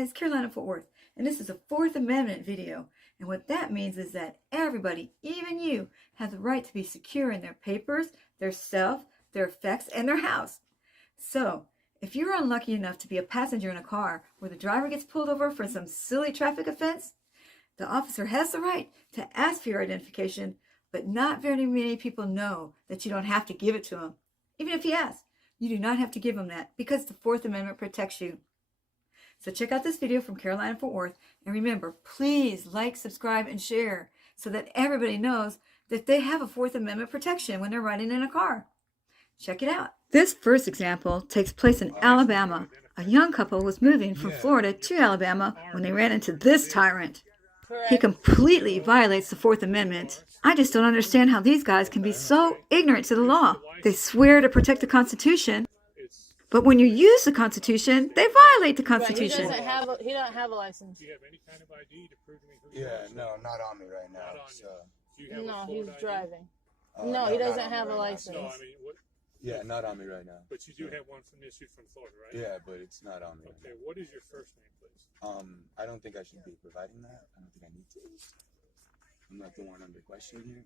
guys, Carolina Fort Worth, and this is a Fourth Amendment video. And what that means is that everybody, even you, have the right to be secure in their papers, their self, their effects, and their house. So, if you're unlucky enough to be a passenger in a car where the driver gets pulled over for some silly traffic offense, the officer has the right to ask for your identification, but not very many people know that you don't have to give it to him. Even if he asks, you do not have to give him that because the Fourth Amendment protects you. So check out this video from Carolina Fort Worth, and remember, please like, subscribe, and share so that everybody knows that they have a Fourth Amendment protection when they're riding in a car. Check it out. This first example takes place in Alabama. A young couple was moving from Florida to Alabama when they ran into this tyrant. He completely violates the Fourth Amendment. I just don't understand how these guys can be so ignorant to the law. They swear to protect the Constitution, but when you use the Constitution, they violate the Constitution. He doesn't have a license. Do you have any kind of ID to prove to me who you are? No, not on me right now. No, he's driving. No, he doesn't have a license. No, I mean, what? Yeah, not on me right now. But you do have one from issued from Florida, right? Yeah, but it's not on me. Okay, what is your first name, please? I don't think I should be providing that. I don't think I need to. I'm not the one under question here.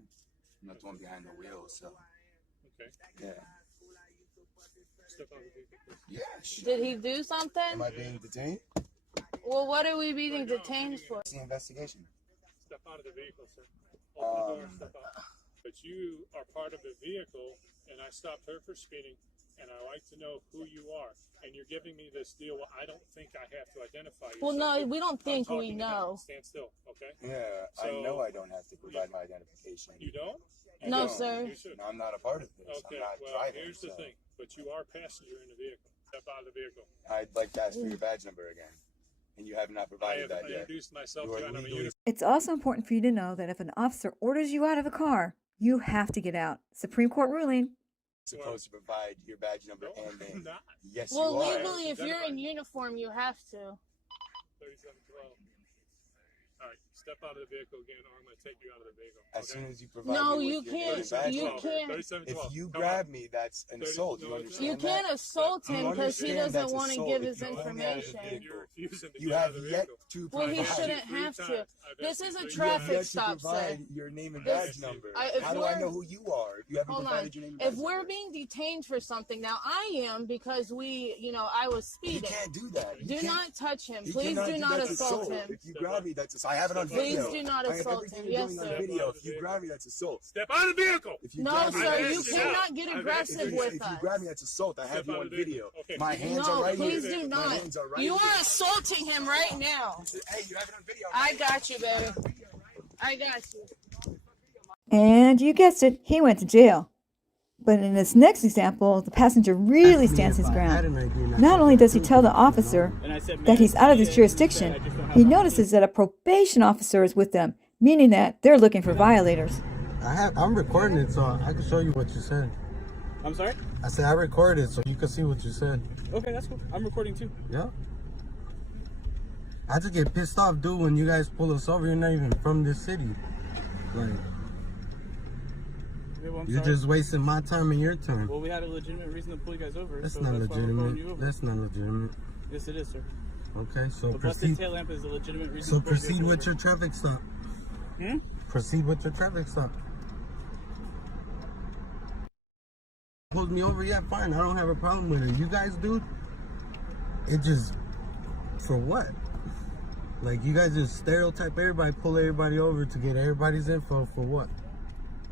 I'm not the one behind the wheel, so. Okay. Yeah. Step out of the vehicle, please. Yeah, sure. Did he do something? Am I being detained? Well, what are we being detained for? It's the investigation. Step out of the vehicle, sir. Open the door, step out. But you are part of the vehicle, and I stopped her for speeding, and I like to know who you are. And you're giving me this deal. Well, I don't think I have to identify you. Well, no, we don't think we know. Stand still, okay? Yeah, So, I know I don't have to provide my identification. You don't? No, don't. sir. You should. No, I'm not a part of this. Okay, I'm not well, driving. here's the thing. But you are a passenger in the vehicle. Step out of the vehicle. I'd like to ask for your badge number again. And you have not provided that yet. I introduced myself You are to you, and I'm a legally- It's also important for you to know that if an officer orders you out of a car, you have to get out. Supreme Court ruling. supposed to provide your badge number No, and name. I'm not. Yes, Well, you are. legally, if you're in uniform, you have to. 3712. All right, step out of the vehicle again, or I'm going to take you out of the vehicle. As soon as you provide No, me you with your can't. badge You number. can't. 3712. If you Come grab on. me, that's an assault. You understand You can't that? assault him You because he understand doesn't that's want to assault give if his you pull me out of the information. vehicle. You're refusing to You get out have of the yet vehicle. to Well, provide. he shouldn't have to. This is a traffic stop, sir. provide your name and This- badge number. if How do I we're- know who you are if you haven't Hold on. provided your name and If badge we're number? being detained for something, now I am because I was You speeding. can't do that. You Do can't- not touch him. you Please cannot do not that's assault him. If you grab me, that's assault. I have it on Please video. do not I have assault everything him. you're Yes, doing on sir. video. If you grab me, that's assault. Step out of the vehicle. If you No, grab me, sir, that's you assault. cannot get aggressive If with you us. grab me, that's assault. I have Step you out on of the vehicle. video. Okay. My hands No, are right please here. do My not. hands are right You here. are assaulting him right now. Hey, you have it on video. I got you, baby. I got you. And you guessed it, he went to jail. But in this next example, the passenger really stands his ground. Not only does he tell the officer that he's out of his jurisdiction, he notices that a probation officer is with them, meaning that they're looking for violators. I'm recording it, so I can show you what you said. I'm sorry? I said I recorded it, so you can see what you said. Okay, that's cool. I'm recording too. Yeah. I just get pissed off, dude, when you guys pull us over. You're not even from this city. Like, Yeah, well, I'm you're sorry. just wasting my time and your time. Well, we had a legitimate reason to pull you guys over. That's so not that's why we're pulling you legitimate. over. That's not legitimate. Yes, it is, sir. Okay, so A busted proceed. tail lamp is a legitimate reason. So to pull you proceed over. with your traffic stop. Hmm? Proceed with your traffic stop. Pulled me over, yeah, fine. I don't have a problem with it. You guys, dude, it just, for what? Like, you guys just stereotype everybody, pull everybody over to get everybody's info for what?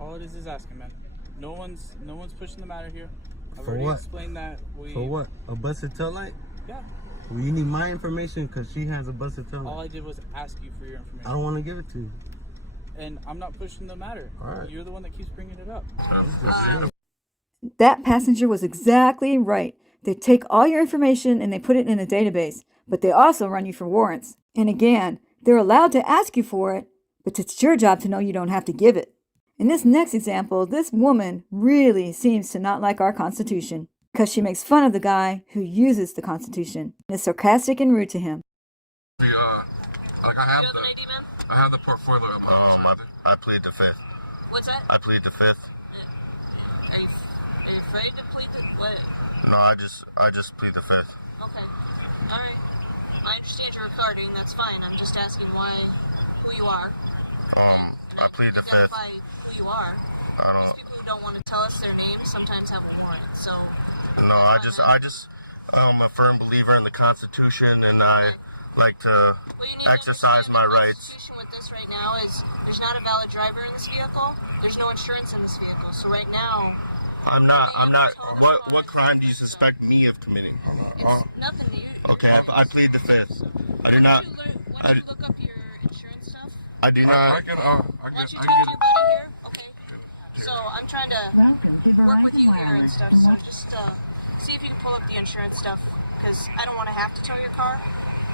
All it is asking, man. No one's pushing the matter here. I've For already what? explained that we. For what? A busted tail light? Yeah. Well, you need my information because she has a busted tail All light. I did was ask you for your information. I don't want to give it to you. And I'm not pushing the matter. All right. You're the one that keeps bringing it up. I'm just saying. That passenger was exactly right. They take all your information and they put it in a database, but they also run you for warrants. And again, they're allowed to ask you for it, but it's your job to know you don't have to give it. In this next example, this woman really seems to not like our Constitution because she makes fun of the guy who uses the Constitution and is sarcastic and rude to him. I have the portfolio of my I plead the fifth. What's that? I plead the fifth. Are you afraid to plead the what? No, I just plead the fifth. Okay. Alright. I understand you're recording. That's fine. I'm just asking who you are. And I plead the fifth. identify who you are. Because people who don't want to tell us their names sometimes have a warrant. So. No, I'm a firm believer in the Constitution, and I like to exercise my rights. The situation with this right now is there's not a valid driver in this vehicle. There's no insurance in this vehicle. So right now. I'm not. What crime do you suspect me of committing? It's nothing to you. Okay, I plead the fifth. I do not. Why don't you look up your insurance stuff? I do not. Why don't you talk to your buddy here? Okay. So I'm trying to work with you here and stuff. So just see if you can pull up the insurance stuff, because I don't want to have to tow your car.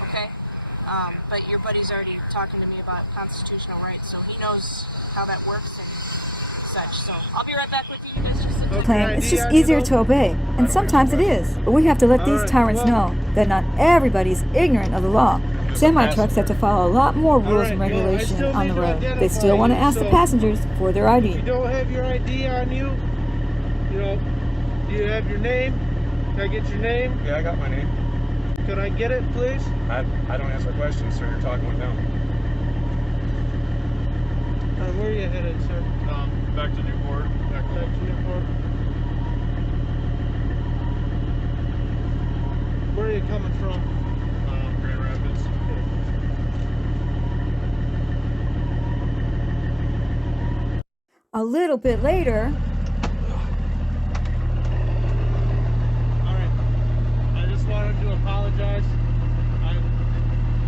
Okay. But your buddy's already talking to me about constitutional rights, so he knows how that works and such. So I'll be right back with you. You guys just sit Claim it's just easier to obey, and sometimes it is. But we have to let these tyrants know that not everybody's ignorant of the law. Semi-trucks have to follow a lot more rules and regulations on the road. They still want to ask the passengers for their ID. If you don't have your ID on you, do you have your name? Can I get your name? Yeah, I got my name. Could I get it, please? I don't answer questions, sir. You're talking with them. Where are you headed, sir? Back to Newport. Back to Newport. Where are you coming from? Grand Rapids. A little bit later, Alright. I just wanted to apologize.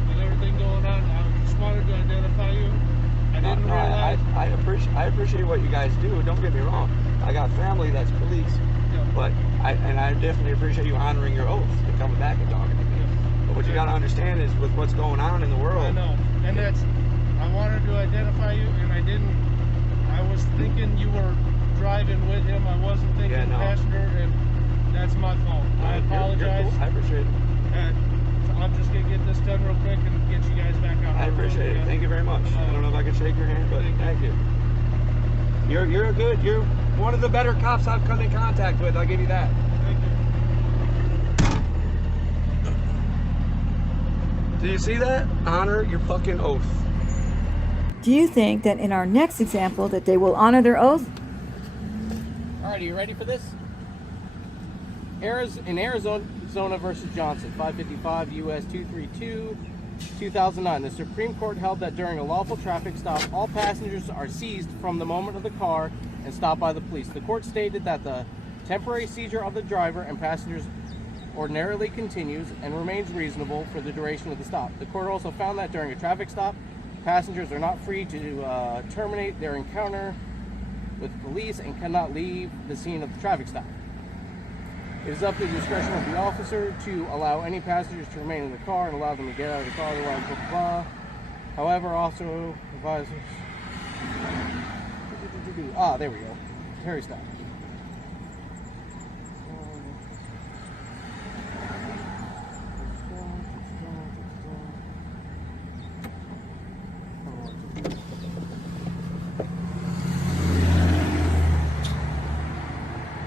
With everything going on, I just wanted to identify you. I didn't realize. I appreciate what you guys do. Don't get me wrong. I got family that's police, but I definitely appreciate you honoring your oath and coming back and talking to me. But what you got to understand is with what's going on in the world. I know, and I wanted to identify you, and I didn't. I was thinking you were driving with him. I wasn't thinking passenger, and that's my fault. I apologize. Cool. I appreciate it. And I'm just gonna get this done real quick and get you guys back out. I appreciate it. Thank you very much. I don't know if I can shake your hand, but thank you. You're one of the better cops I've come in contact with. I'll give you that. Thank you. Do you see that? Honor your fucking oath. do you think that in our next example that they will honor their oath? Alright, are you ready for this? In Arizona versus Johnson, 555 U.S. 232, 2009. The Supreme Court held that during a lawful traffic stop, all passengers are seized from the moment of the car and stopped by the police. The court stated that the temporary seizure of the driver and passengers ordinarily continues and remains reasonable for the duration of the stop. The court also found that during a traffic stop, passengers are not free to terminate their encounter with police and cannot leave the scene of the traffic stop. It is up to the discretion of the officer to allow any passengers to remain in the car and allow them to get out of the car, otherwise blah, blah, blah. However, also advises... there we go. Terry stop.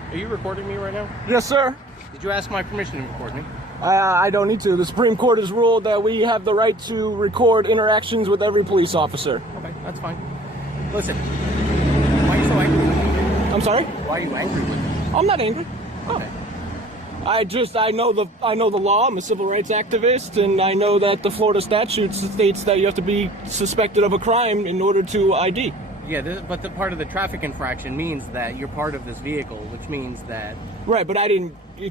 Are you recording me right now? Yes, sir. Did you ask my permission to record me? I don't need to. The Supreme Court has ruled that we have the right to record interactions with every police officer. Okay, that's fine. Listen, why are you so angry with me? I'm sorry? Why are you angry with me? I'm not angry. Okay. I know the law. I'm a civil rights activist, and I know that the Florida statute states that you have to be suspected of a crime in order to ID. Yeah, but the part of the traffic infraction means that you're part of this vehicle, which means that... Right, but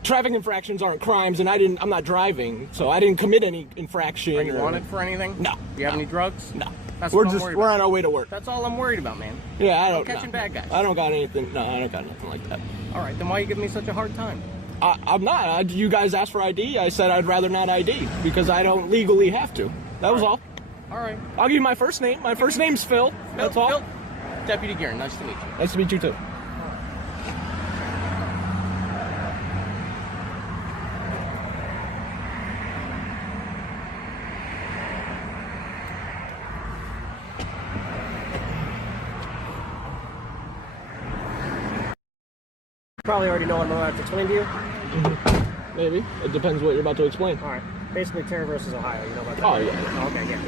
traffic infractions aren't crimes, and I'm not driving, so I didn't commit any infraction. Are you wanted for anything? No. Do you have any drugs? No. That's we're on our way to work. That's all I'm worried about, man. Yeah, I don't... catching bad guys. I don't got anything. No, I don't got nothing like that. All right, then why are you giving me such a hard time? I'm not. You guys asked for ID. I said I'd rather not ID because I don't legally have to. That was all. All right. I'll give you my first name. My first name's Phil. That's all. Phil. Deputy Gearin, nice to meet you. Nice to meet you too. Probably already know what I'm about to explain to you. Maybe. It depends what you're about to explain. All right. basically Terry versus Ohio. You know about that? Oh, yeah. Oh, okay, yeah.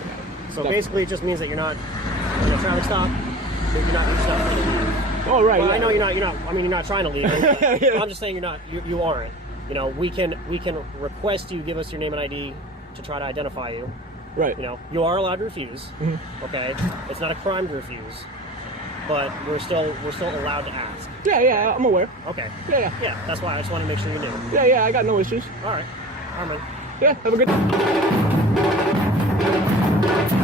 So basically, it just means that you're not in a traffic stop. You're not in stuff. Oh, right. Well, yeah. I know you're not. I mean, you're not trying to leave. But I'm just saying you're not. You aren't. You know, we can request you give us your name and ID to try to identify you. Right. You know, you are allowed to refuse. Mm-hmm. Okay. It's not a crime to refuse, but we're still allowed to ask. Yeah, I'm aware. Okay. Yeah. Yeah. That's why I just want to make sure you knew. Yeah, I got no issues. All right. All right. Yeah, have a good day.